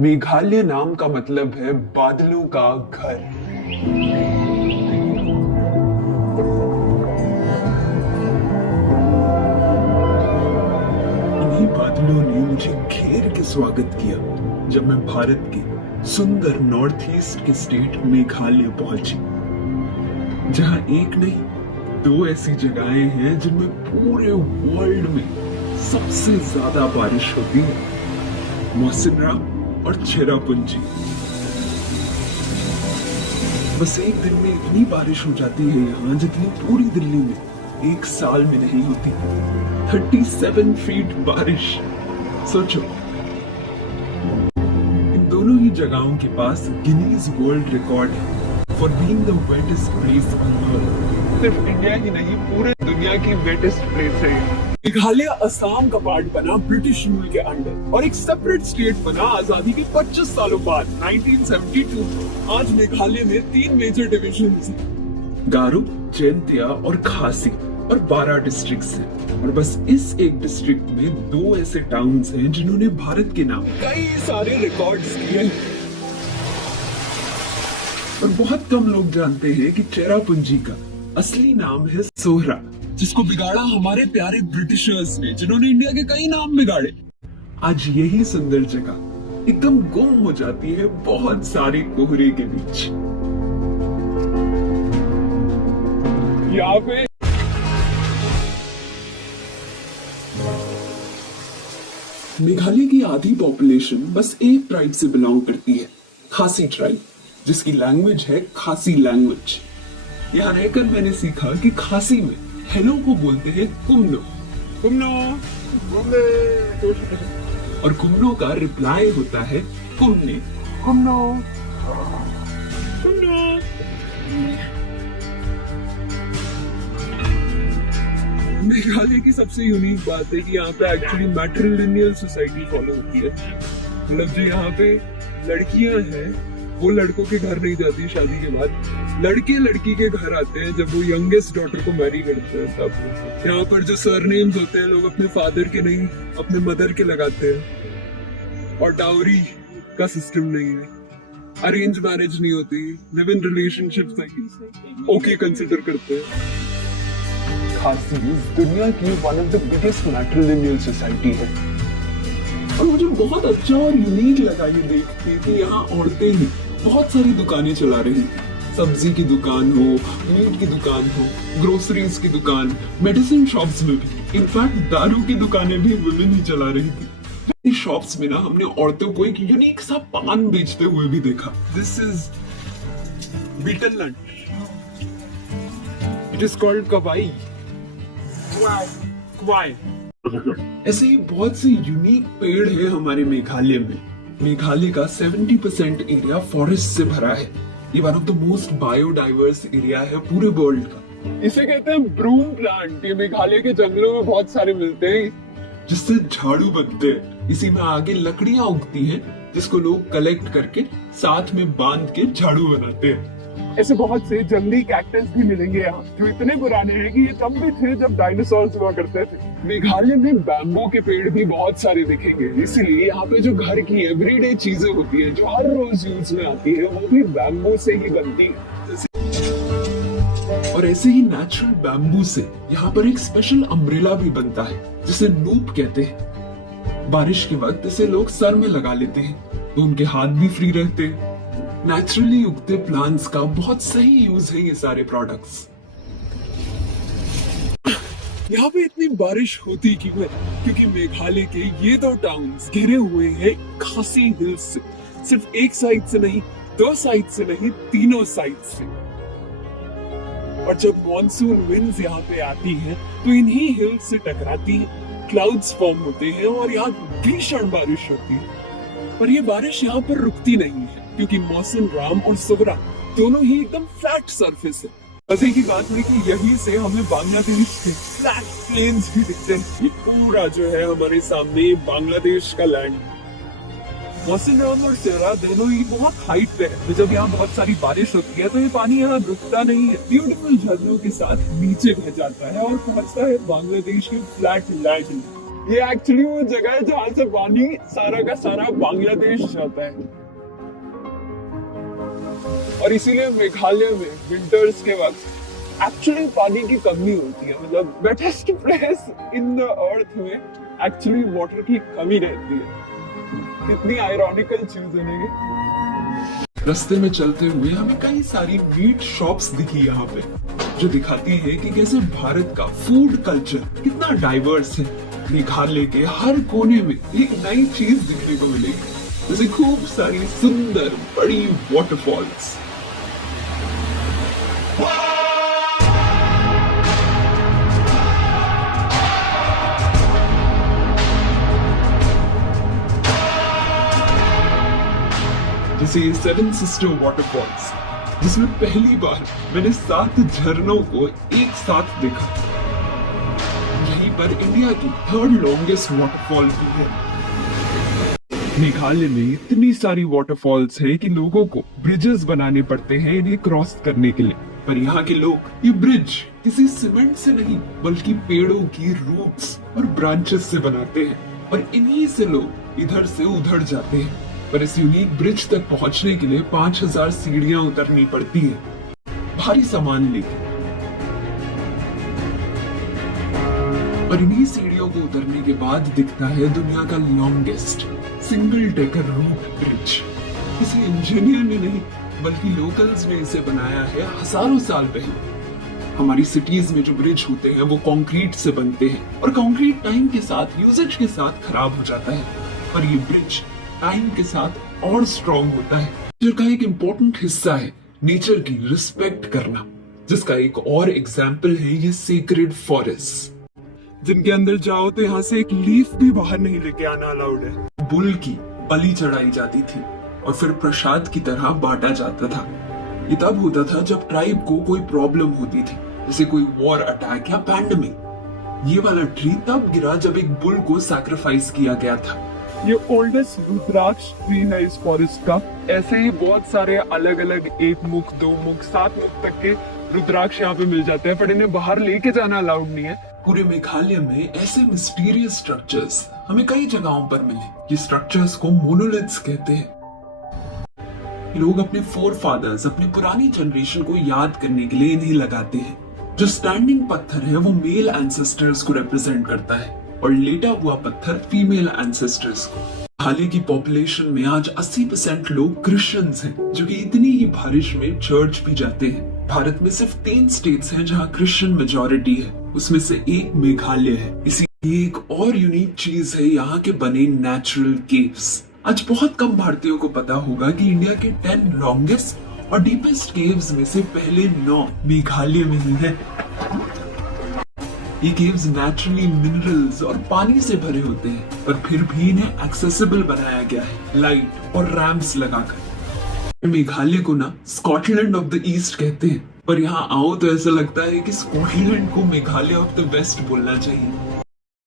मेघालय नाम का मतलब है बादलों का घर। इन्हीं बादलों ने मुझे घेर के स्वागत किया जब मैं भारत के सुंदर नॉर्थ ईस्ट के स्टेट मेघालय पहुंची, जहां एक नहीं दो ऐसी जगहें हैं जिनमें पूरे वर्ल्ड में सबसे ज्यादा बारिश होती है, मौसिनराम और चेरापूंजी। बस एक दिन में इतनी बारिश हो जाती है यहाँ जितनी पूरी दिल्ली में एक साल में नहीं होती। 37 फीट बारिश। सोचो, इन दोनों ही जगहों के पास गिनीज वर्ल्ड रिकॉर्ड है for being the wettest place on earth. सिर्फ इंडिया ही नहीं, पूरे दुनिया की वेटेस्ट प्लेस है। मेघालय असम का पार्ट बना ब्रिटिश रूल के अंडर और एक सेपरेट स्टेट बना आजादी के 25 सालों बाद 1972। आज मेघालय में 3 मेजर डिविजन्स हैं, गारो, जैंतिया और खासी, और 12 डिस्ट्रिक्ट्स हैं। और बस इस एक डिस्ट्रिक्ट में 2 ऐसे टाउन्स हैं जिन्होंने भारत के नाम कई सारे रिकॉर्ड्स किए हैं। और बहुत कम लोग जानते हैं कि चेरापूंजी का असली नाम है सोहरा, जिसको बिगाड़ा हमारे प्यारे ब्रिटिशर्स ने, जिन्होंने इंडिया के कई नाम बिगाड़े। आज यही सुंदर जगह एकदम गुम हो जाती है बहुत सारे कोहरे के बीच। यहाँ पे मेघालय की आधी पॉपुलेशन बस एक ट्राइब से बिलोंग करती है, खासी ट्राइब, जिसकी लैंग्वेज है खासी लैंग्वेज। यहाँ रहकर मैंने सीखा कि खासी में हेलो को बोलते हैं कुमनो, कुमनो, और कुमनो का रिप्लाई होता है कुमने, कुमनो, कुमनो। मेघालय की सबसे यूनिक बात है कि यहाँ पे एक्चुअली मैट्रिलिनियल सोसाइटी फॉलो होती है। मतलब जो यहाँ पे लड़कियां हैं वो लड़कों के घर नहीं जाती शादी के बाद, लड़के लड़की के घर आते हैं जब वो यंगेस्ट डॉटर को मैरी करते हैं। तब यहाँ पर जो सरनेम्स होते हैं लोग अपने फादर के नहीं अपने मदर के लगाते हैं, और डाउरी का सिस्टम नहीं है, अरेंज मैरिज नहीं होती, लिव इन रिलेशनशिप्स नहीं ओके कंसिडर करते हैं। खासी दुनिया की one of the biggest matrilineal society है, और मुझे बहुत अच्छा और यूनिक लगा ये देख के कि यहाँ औरतें ही बहुत सारी दुकानें चला रही थी। सब्जी की दुकान हो, मीट की दुकान हो, ग्रोसरीज की दुकान, मेडिसिन शॉप्स में भी, इनफैक्ट दारू की दुकानें भी वुमेन ही चला रही थी। इस शॉप्स में ना हमने औरतों को एक यूनिक सा पान बेचते हुए भी देखा। This is betel nut, it is called कवाई। ऐसे ही बहुत से यूनिक पेड़ है हमारे मेघालय में। मेघालय का 70% एरिया फॉरेस्ट से भरा है। ये one of the most biodiverse area है पूरे वर्ल्ड का। इसे कहते हैं ब्रूम प्लांट। ये मेघालय के जंगलों में बहुत सारे मिलते हैं, जिससे झाड़ू बनते हैं। इसी में आगे लकड़ियां उगती हैं, जिसको लोग कलेक्ट करके साथ में बांध के झाड़ू बनाते हैं। ऐसे बहुत से जंगली कैक्टस भी मिलेंगे यहाँ, जो इतने पुराने हैं कि ये तब भी थे जब डायनासोर्स हुआ करते थे। मेघालय में बैम्बू के पेड़ भी बहुत सारे दिखेंगे, इसीलिए यहाँ पे जो घर की एवरीडे चीजें होती है जो हर रोज यूज में आती है, वो भी बैम्बू से ही बनती है। और ऐसे ही नेचुरल बैम्बू से यहाँ पर एक स्पेशल अम्ब्रेला भी बनता है, जिसे नूप कहते हैं। बारिश के वक्त इसे लोग सर में लगा लेते हैं तो उनके हाथ भी फ्री रहते हैं। नेचुरली उगते प्लांट्स का बहुत सही यूज है ये सारे प्रोडक्ट्स। यहाँ पे इतनी बारिश होती क्यों है? क्योंकि मेघालय के ये 2 टाउन्स घिरे हुए हैं खासी हिल्स से। सिर्फ एक साइड से नहीं, 2 साइड से नहीं, तीनों साइड से। और जब मॉनसून विंड्स यहाँ पे आती हैं, तो इन्हीं हिल्स से टकराती हैं, क्लाउड्स फॉर्म होते हैं और यहाँ भीषण बारिश होती है। पर ये बारिश यहाँ पर रुकती नहीं है, क्योंकि मौसिनराम और सोहरा दोनों ही एकदम फ्लैट सरफेस है। मजे की बात है कि यहीं से हमें बांग्लादेश के फ्लैट प्लेन्स भी दिखते हैं। ये पूरा जो है हमारे सामने बांग्लादेश का लैंड। मौसिनराम और सोहरा दोनों ही बहुत हाइट पे है, तो जब यहाँ बहुत सारी बारिश होती है तो ये पानी यहाँ रुकता नहीं है, ब्यूटीफुल झरनों के साथ नीचे बह जाता है और पहुंचता है बांग्लादेश के फ्लैट लैंड। ये एक्चुअली वो जगह है जहां से पानी सारा का सारा बांग्लादेश जाता है। और इसीलिए मेघालय में विंटर्स के वक्त एक्चुअली पानी की कमी होती है। मतलब wettest place in the earth में एक्चुअली वाटर की कमी रहती है। कितनी आयरॉनिकल चीज है ये। रास्ते में चलते हुए हमें कई सारी मीट शॉप्स दिखी यहाँ पे, जो दिखाती है कि कैसे भारत का फूड कल्चर कितना डाइवर्स है। मेघालय के हर कोने में एक नई चीज दिखने को मिलेगी, जैसे खूब सारी सुंदर बड़ी वाटरफॉल्स। जैसे ये सेवन सिस्टर वाटरफॉल्स, जिसमें पहली बार मैंने 7 झरनों को एक साथ देखा। यहीं पर इंडिया की 3rd लॉन्गेस्ट वाटरफॉल भी है। मेघालय में इतनी सारी वाटरफॉल्स है कि लोगों को ब्रिजेस बनाने पड़ते हैं इन्हें क्रॉस करने के लिए। पर यहाँ के लोग ये ब्रिज किसी सीमेंट से नहीं बल्कि पेड़ों की रूट्स और ब्रांचेस से बनाते हैं, और इन्हीं से लोग इधर से उधर जाते हैं। पर इस यूनिक ब्रिज तक पहुंचने के लिए 5000 सीढ़ियां उतरनी पड़ती है, भारी सामान लेके। और इन्हीं सीढ़ियों को उतरने के बाद दिखता है दुनिया का longest single taker route bridge. किसी इंजीनियर ने नहीं बल्कि लोकल्स ने इसे बनाया है हजारों साल पहले। हमारी सिटीज में जो ब्रिज होते हैं वो कंक्रीट से बनते हैं, और कंक्रीट टाइम के साथ यूजेज के साथ खराब हो जाता है, पर ये ब्रिज टाइम के साथ और स्ट्रॉन्ग होता है। नेचर का एक इम्पोर्टेंट हिस्सा है नेचर की रिस्पेक्ट करना, जिसका एक और एग्जाम्पल है ये सेक्रेड फॉरेस्ट, जिनके अंदर जाओ तो यहाँ से एक लीफ भी बाहर नहीं लेके आना अलाउड है। बुल की बलि चढ़ाई जाती थी और फिर प्रसाद की तरह बांटा जाता था। ये तब होता था जब ट्राइब को कोई प्रॉब्लम होती थी, जैसे कोई वॉर अटैक या पैंडेमिक। ये वाला ट्री तब गिरा जब एक बुल को सैक्रिफाइस किया गया था। ये ओल्डेस्ट रुद्राक्ष ट्री है इस फॉरेस्ट का। ऐसे ही बहुत सारे अलग अलग 1 मुख 2 मुख 7 मुख तक के रुद्राक्ष यहाँ पे मिल जाते हैं, पर इन्हें बाहर लेके जाना अलाउड नहीं है। पूरे मेघालय में ऐसे मिस्टीरियस स्ट्रक्चर्स हमें कई जगहों पर मिले। ये स्ट्रक्चर्स को मोनोलिथ्स कहते हैं। लोग अपने फोरफादर्स, अपनी पुरानी जनरेशन को याद करने के लिए इन्हें लगाते हैं। जो स्टैंडिंग पत्थर है वो मेल एंसेस्टर्स को रिप्रेजेंट करता है, और लेटा हुआ पत्थर फीमेल एंसेस्टर्स को। मेघालय की पॉपुलेशन में आज 80% लोग क्रिश्चियंस हैं, जो कि इतनी ही बारिश में चर्च भी जाते हैं। भारत में सिर्फ 3 स्टेट्स हैं जहां क्रिश्चियन मेजॉरिटी है, उसमें से एक मेघालय है। इसी एक और यूनिक चीज है यहाँ के बने नेचुरल केव्स। आज बहुत कम भारतीयों को पता होगा कि इंडिया के 10 लॉन्गेस्ट और डीपेस्ट केव्स में से पहले 9 मेघालय में ही है। ये केव्स नेचुरली मिनरल्स और पानी से भरे होते हैं, पर फिर भी इन्हें एक्सेसिबल बनाया गया है लाइट और रैंप्स लगाकर। मेघालय को ना स्कॉटलैंड ऑफ द ईस्ट कहते हैं, पर यहाँ आओ तो ऐसा लगता है कि स्कॉटलैंड को मेघालय ऑफ द वेस्ट बोलना चाहिए।